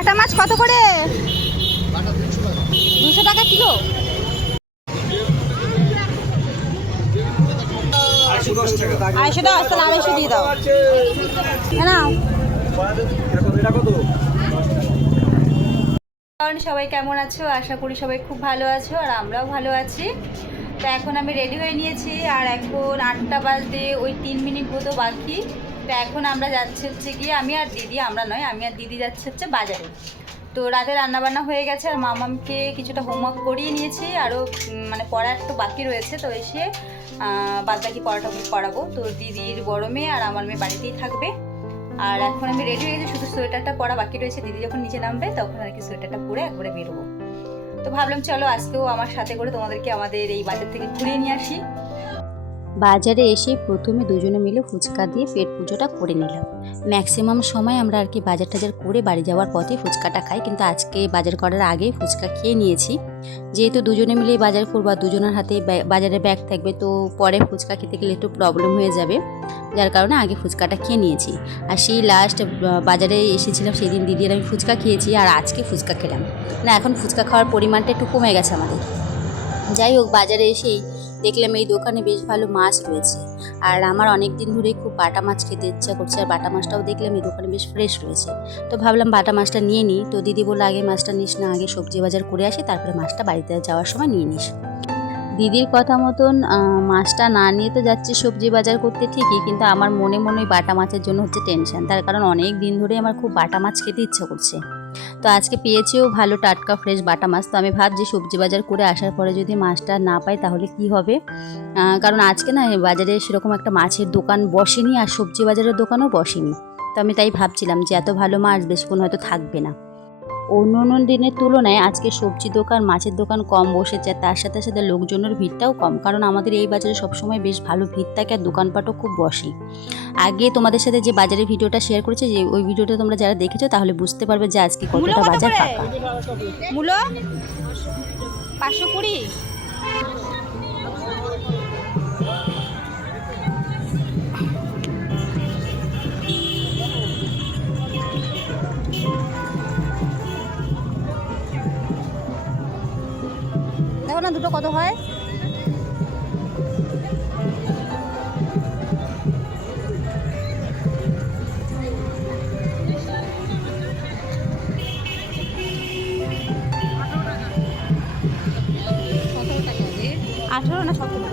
বাটা মাছ কত করে? 200 টাকা কিলো। 250 টাকা, তাহলে 250 দিয়ে দাও। নাও। সবাই কেমন আছো? আশা করি সবাই খুব ভালো আছো, আর আমরাও ভালো আছি। তো এখন আমি রেডি হয়ে নিয়েছি, আর এখন 8টা বাজতে ওই 3 মিনিট মতো বাকি। তো এখন আমরা যাচ্ছি হচ্ছে গিয়ে, আমি আর দিদি যাচ্ছে হচ্ছে বাজারে। তো রাতে রান্নাবান্না হয়ে গেছে, আর মামামকে কিছুটা হোমওয়ার্ক করিয়ে নিয়েছি, আরও মানে পড়া একটু বাকি রয়েছে। তো এসে বাদ বাকি পড়াটা করাবো। তো দিদির বড় মেয়ে আর আমার মেয়ে বাড়িতেই থাকবে। আর এখন আমি রেডি হয়ে গেছি, শুধু সোয়েটারটা পরা বাকি রয়েছে। দিদি যখন নিচে নামবে তখন আর কি সোয়েটারটা পরে একবারে বেরোবো। তো ভাবলাম চলো আজকেও আমার সাথে করে তোমাদেরকে আমাদের এই বাজার থেকে ঘুরিয়ে নিয়ে আসি। বাজারে এসে প্রথমে দুজনে মিলে ফুচকা দিয়ে পেট পুজোটা করে নিলাম। ম্যাক্সিমাম সময় আমরা আর কি বাজার টাজার করে বাড়ি যাওয়ার পথে ফুচকাটা খাই, কিন্তু আজকে বাজার করার আগেই ফুচকা খেয়ে নিয়েছি। যেহেতু দুজনে মিলেই বাজার করবো, দুজনের হাতে বাজারে ব্যাগ থাকবে, তো পরে ফুচকা খেতে গেলে একটু প্রবলেম হয়ে যাবে, যার কারণে আগে ফুচকাটা খেয়ে নিয়েছি। আর সেই লাস্ট বাজারে এসেছিলাম সেদিন দিদি আর আমি ফুচকা খেয়েছি, আর আজকে ফুচকা খেলাম না। এখন ফুচকা খাওয়ার পরিমাণটা একটু কমে গেছে আমাদের। যাই হোক, বাজারে এসেই দেখলাম এই দোকানে বেশ ভালো মাছ রয়েছে, আর আমার অনেক দিন ধরেই খুব বাটা মাছ খেতে ইচ্ছা করছে, আর বাটা মাছটাও দেখলাম এই দোকানে বেশ ফ্রেশ রয়েছে। তো ভাবলাম বাটা মাছটা নিয়ে নিই। তো দিদি বললো আগে মাছটা নিস না, আগে সবজি বাজার করে আসি, তারপরে মাছটা বাড়িতে যাওয়ার সময় নিয়ে নিস। দিদির কথা মতন মাছটা না নিয়ে তো যাচ্ছি সবজি বাজার করতে ঠিকই, কিন্তু আমার মনে মনে বাটা মাছের জন্য হচ্ছে টেনশন, তার কারণ অনেক দিন ধরে আমার খুব বাটা মাছ খেতে ইচ্ছা করছে। তো আজকে পেয়েছিও ভালো টাটকা ফ্রেশ বাটা মাছ। তো আমি ভাবছি সবজি বাজার করে আসার পরে যদি মাছটা না পাই তাহলে কি হবে, কারণ আজকে না বাজারে সেরকম একটা মাছের দোকান বসেনি, আর সবজি বাজারের দোকানও বসেনি। তো আমি তাই ভাবছিলাম যে এত ভালো মাছ বেশিক্ষণ হয়তো থাকবে না। অন্য অন্য দিনের তুলনায় আজকে সবজি দোকান মাছের দোকান কম বসেছে, তার সাথে সাথে লোকজনের ভিড়টাও কম, কারণ আমাদের এই বাজারে সবসময় বেশ ভালো ভিড় থাকে আর দোকানপাটও খুব বসে। আগে তোমাদের সাথে যে বাজারের ভিডিওটা শেয়ার করেছে, যে ওই ভিডিওটা তোমরা যারা দেখেছো তাহলে বুঝতে পারবে যে আজকে কতটা বাজার ফাঁকা। মূলো 520। দেখো না দুটো কত হয়। আঠারো না 17।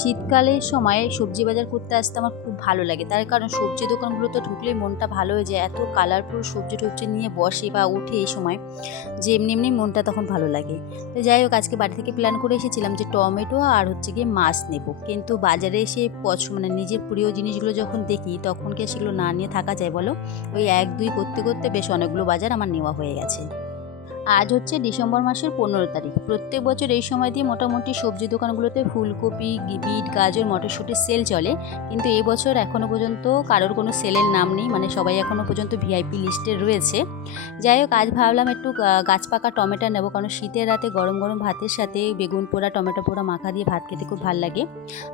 শীতকালের সময় সবজি বাজার করতে আসতে আমার খুব ভালো লাগে, তার কারণ সবজি দোকানগুলোতে ঢুকলেই মনটা ভালো হয়ে যায়। এত কালারফুল সবজি টবজি নিয়ে বসে বা ওঠে এই সময়, যে এমনি এমনি মনটা তখন ভালো লাগে। তো যাই হোক, আজকে বাড়ি থেকে প্ল্যান করে এসেছিলাম যে টমেটো আর হচ্ছে গিয়ে মাছ নেব, কিন্তু বাজারে এসে মানে নিজের প্রিয় জিনিসগুলো যখন দেখি তখন কি সেগুলো না নিয়ে থাকা যায় বলো। ওই 1-2 করতে করতে বেশ অনেকগুলো বাজার আমার নেওয়া হয়ে গেছে। আজ হচ্ছে ডিসেম্বর মাসের 15 তারিখ। প্রত্যেক বছর এই সময় দিয়ে মোটামুটি সবজি দোকানগুলোতে ফুলকপি, বিট, গাজর, মটরশুঁটির সেল চলে, কিন্তু এবছর এখনও পর্যন্ত কারোর কোনো সেলের নাম নেই, মানে সবাই এখনও পর্যন্ত ভিআইপি লিস্টে রয়েছে। যাই হোক, আজ ভাবলাম একটু গাছ পাকা টমেটো নেবো, কারণ শীতের রাতে গরম গরম ভাতের সাথে বেগুন পোড়া টমেটো পোড়া মাখা দিয়ে ভাত খেতে খুব ভালো লাগে।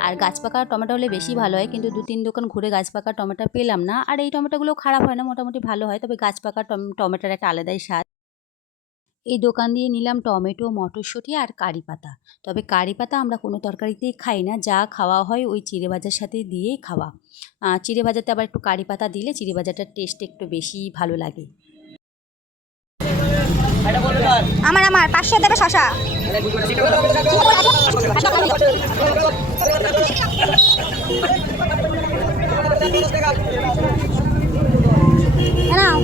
আর গাছ পাকা টমেটো হলে বেশি ভালো হয়, কিন্তু 2-3 দোকান ঘুরে গাছ পাকা টমেটো পেলাম না। আর এই টমেটোগুলো খারাপ হয় না, মোটামুটি ভালো হয়, তবে গাছ পাকা টমেটোর একটা আলাদাই স্বাদ। এই দোকান দিয়ে নিলাম টমেটো, মটরশুঁটি আর কারি পাতা। তবে কারি পাতা আমরা কোনো তরকারিতেই খাই না, যা খাওয়া হয় ওই চিড়ে ভাজার সাথে দিয়েই খাওয়া। চিড়ে ভাজাতে আবার একটু কারি পাতা দিলে চিড়ে ভাজাটার টেস্ট একটু বেশি ভালো লাগে। আমার 500 দেবে শশা। নাও।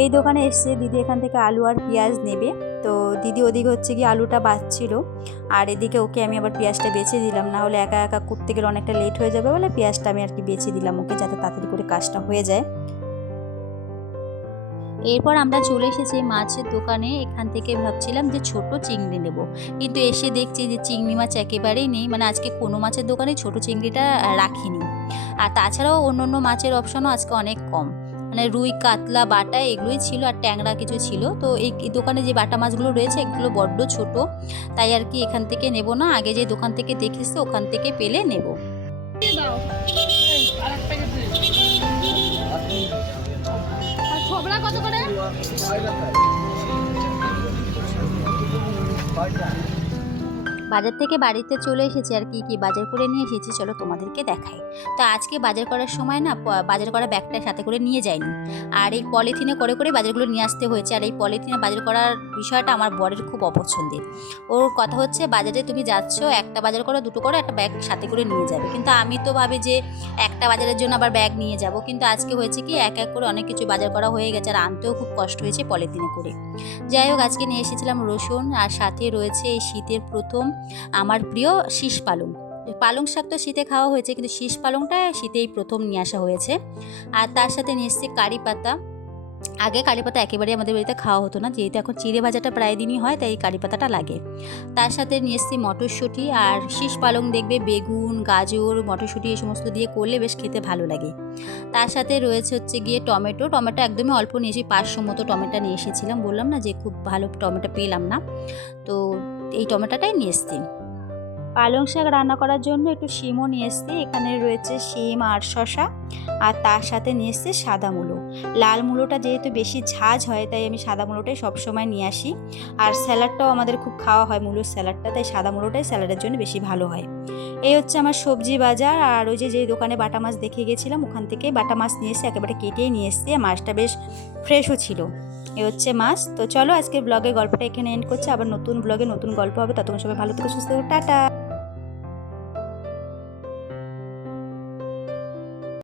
এই দোকানে এসছে দিদি, এখান থেকে আলু আর পেঁয়াজ নেবে। তো দিদি ওদিকে হচ্ছে কি আলুটা বাছছিল, আর এদিকে ওকে আমি আবার পেঁয়াজটা বেছে দিলাম, না হলে একা একা করতে গেলে অনেকটা লেট হয়ে যাবে বলে পেঁয়াজটা আমি আর কি বেছে দিলাম ওকে, যাতে তাড়াতাড়ি করে কাজটা হয়ে যায়। এরপর আমরা চলে এসেছি মাছের দোকানে। এখান থেকে ভাবছিলাম যে ছোট চিংড়ি নেব, কিন্তু এসে দেখছি যে চিংড়ি মাছ একেবারেই নেই, মানে আজকে কোনো মাছের দোকানে ছোট চিংড়িটা রাখিনি। আর তাছাড়াও অন্য অন্য মাছের অপশনও আজকে অনেক কম। মানে রুই কাতলা বাটা এগুলোই ছিল, আর ট্যাংরা কিছু ছিল। তো এই দোকানে যে বাটা মাছগুলো রয়েছে এগুলো বড্ড ছোট, তাই আর কি এখান থেকে নেব না, আগে যে দোকান থেকে দেখেছি ওখান থেকে পেলে নেব। কত করে? বাজার থেকে বাড়িতে চলে এসেছি, আর কি কি বাজার করে নিয়ে এসেছি চলো তোমাদেরকে দেখাই। তো আজকে বাজার করার সময় না বাজার করা ব্যাগটা সাথে করে নিয়ে যাইনি, আর এই পলিথিনে করে করে বাজারগুলো নিয়ে আসতে হয়েছে। আর এই পলিথিনে বাজার করার বিষয়টা আমার বরের খুব অপছন্দের। ওর কথা হচ্ছে বাজারে তুমি যাচ্ছ, একটা বাজার করো, দুটো করো, একটা ব্যাগ সাথে করে নিয়ে যাবে। কিন্তু আমি তো ভাবি যে একটা বাজারের জন্য আবার ব্যাগ নিয়ে যাব, কিন্তু আজকে হয়েছে কি এক এক করে অনেক কিছু বাজার করা হয়ে গেছে, আর আনতেও খুব কষ্ট হয়েছে পলিথিনে করে। যাই হোক, আজকে নিয়ে এসেছিলাম রসুন, আর সাথে রয়েছে এই শীতের প্রথম আমার প্রিয় শীষ পালং। পালং শাক তো শীতে খাওয়া হয়েছে, কিন্তু শীষ পালংটা শীতেই প্রথম নিয়ে আসা হয়েছে। আর তার সাথে নিয়ে এসেছি কারি পাতা। আগে কারি পাতা একেবারেই আমাদের বাড়িতে খাওয়া হতো না, যেহেতু এখন চিড়ে ভাজাটা প্রায় দিনই হয়, তাই কারি পাতাটা লাগে। তার সাথে নিয়ে এসেছি মটরশুঁটি, আর শীষ পালং দেখবে বেগুন, গাজর, মটরশুঁটি এই সমস্ত দিয়ে করলে বেশ খেতে ভালো লাগে। তার সাথে রয়েছে হচ্ছে গিয়ে টমেটো। টমেটো একদমই অল্প নিয়েছি, 500 মতো টমেটো নিয়ে এসেছিলাম, বললাম না যে খুব ভালো টমেটো পেলাম না, তো এই টমেটোটাই নিয়ে এসেছি। পালং শাক রান্না করার জন্য একটু শিমও নিয়ে এসেছি, এখানে রয়েছে শিম আর শসা, আর তার সাথে নিয়ে এসেছি সাদা মূলো। লাল মূলোটা যেহেতু বেশি ঝাঁজ হয়, তাই আমি সাদা মূলোটাই সবসময় নিয়ে আসি। আর স্যালাডটাও আমাদের খুব খাওয়া হয় মূলোর স্যালাডটা, তাই সাদা মূলোটাই স্যালাডের জন্য বেশি ভালো হয়। এই হচ্ছে আমার সবজি বাজার। আর ওই যে দোকানে বাটা মাছ দেখে গেছিলাম ওখান থেকেই বাটা মাছ নিয়ে এসে একেবারে কেটেই নিয়ে এসেছি, মাছটা বেশ ফ্রেশও ছিল। এ হচ্ছে মাছ। তো চলো আজকের ব্লগের গল্পটা এখানে এন্ড করছি, আবার নতুন ব্লগে নতুন গল্প হবে। ততক্ষণ সবাই ভালো থেকে সুস্থ থেকো, টাটা।